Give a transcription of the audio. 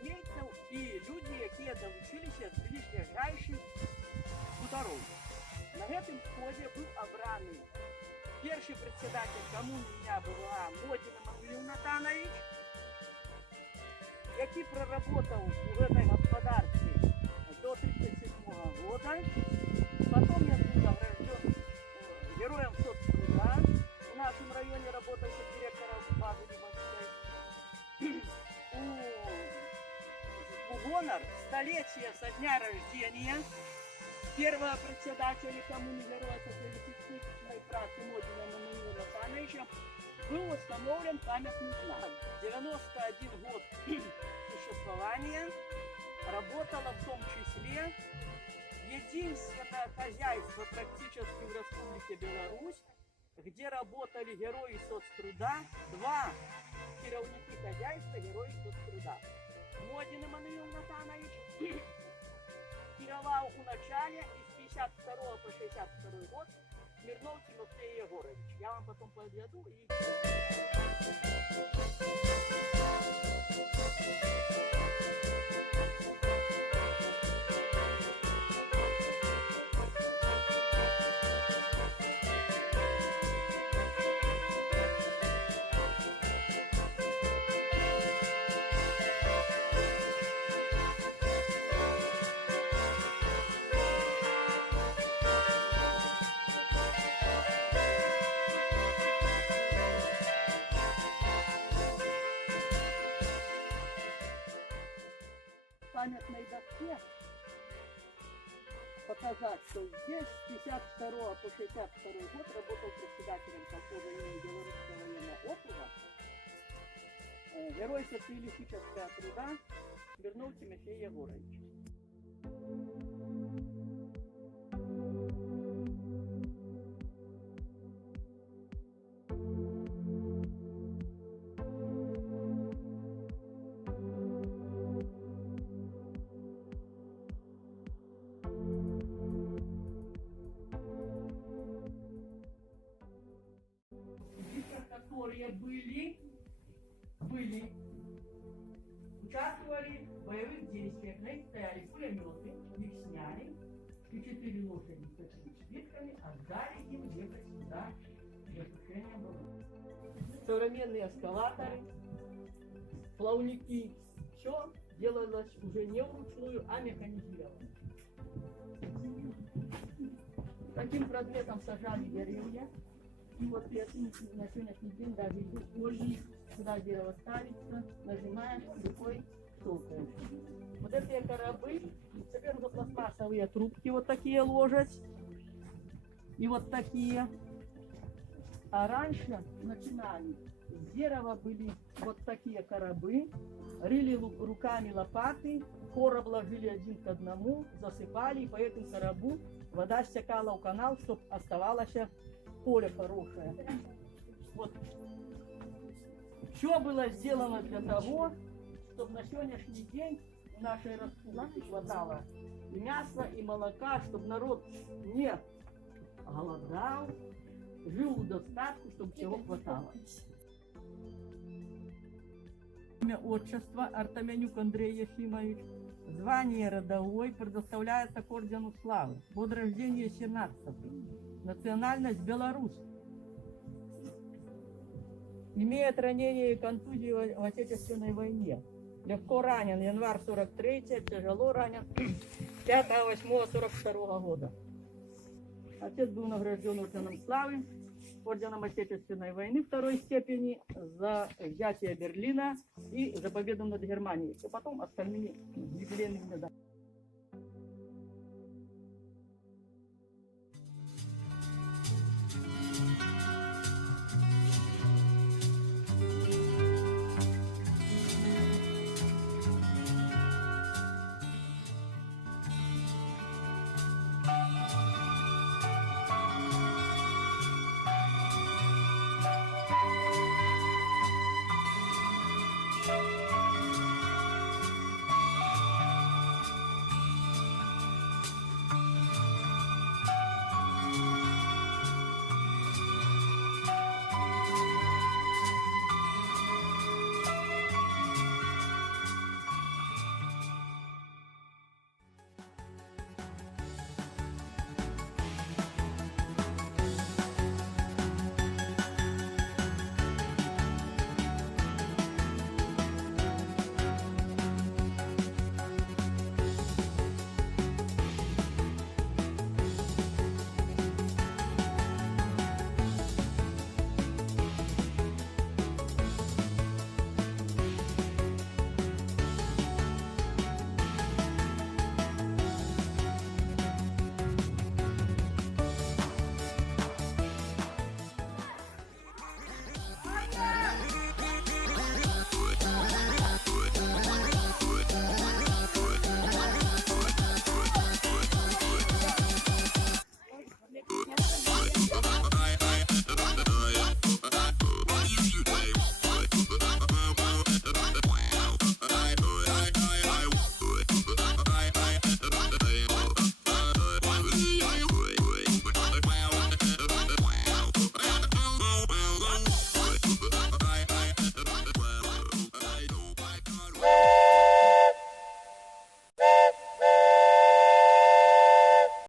красноармейцев и люди, которые долучились с ближайших хуторов. На этом сходе был обраны первый председатель коммуны меня была Модина Мангелил Натанович, который проработал в этой господарстве до 1937 года. Потом я был награжден героем соцтруда. В нашем районе работал директором базы Лиманской. У гонор столетия со дня рождения первого председателя коммуны Героя социалистической працы Модина Мангелила Натановича был установлен памятный знак. 91 год существования работало в том числе единственное хозяйство практически в Республике Беларусь, где работали герои соцтруда, два керовники хозяйства, герои соцтруда. Модин Мангелил Натанович кировал у начале и с 52 по 62 год Смирнов Тимофей Егорович. Я вам потом подведу и... памятной доске показать, что здесь с 52 по 62 год работал председателем колхоза имени Белорусского военного округа герой социалистического труда Смирнов Тимофей Егорович. Которые участвовали в боевых действиях, на них стояли пулеметы, их сняли, и 4 лошади с такими свитками отдали им ехать сюда для тушения боя. Современные эскалаторы, плавники, все делалось уже не вручную, а механизированно. Таким предметом сажали деревья. И вот на сегодняшний день даже идут позже, сюда дерево ставится, нажимаешь, рукой щелкаешь. Вот эти коробы, теперь уже пластмассовые трубки вот такие ложат. И вот такие. А раньше начинали. С дерева были вот такие коробы, рыли руками лопаты, короб ложили один к одному, засыпали, и по этому коробу вода стекала в канал, чтобы оставалось поле хорошее. Вот. Все было сделано для того, чтобы на сегодняшний день в нашей республике хватало и мяса, и молока, чтобы народ не голодал, жил в достатке, чтобы всего хватало. Имя отчества Артаменюк Андрей Ефимович. Звание родовой предоставляется к ордену славы. Год рождения 17-й. Национальность Беларусь. Имеет ранение и контузию в Отечественной войне. Легко ранен январь 43, тяжело ранен 5-8-42 года. Отец был награжден орденом славы, орденом Отечественной войны второй степени за взятие Берлина и за победу над Германией. И потом остальными юбилейными медалями.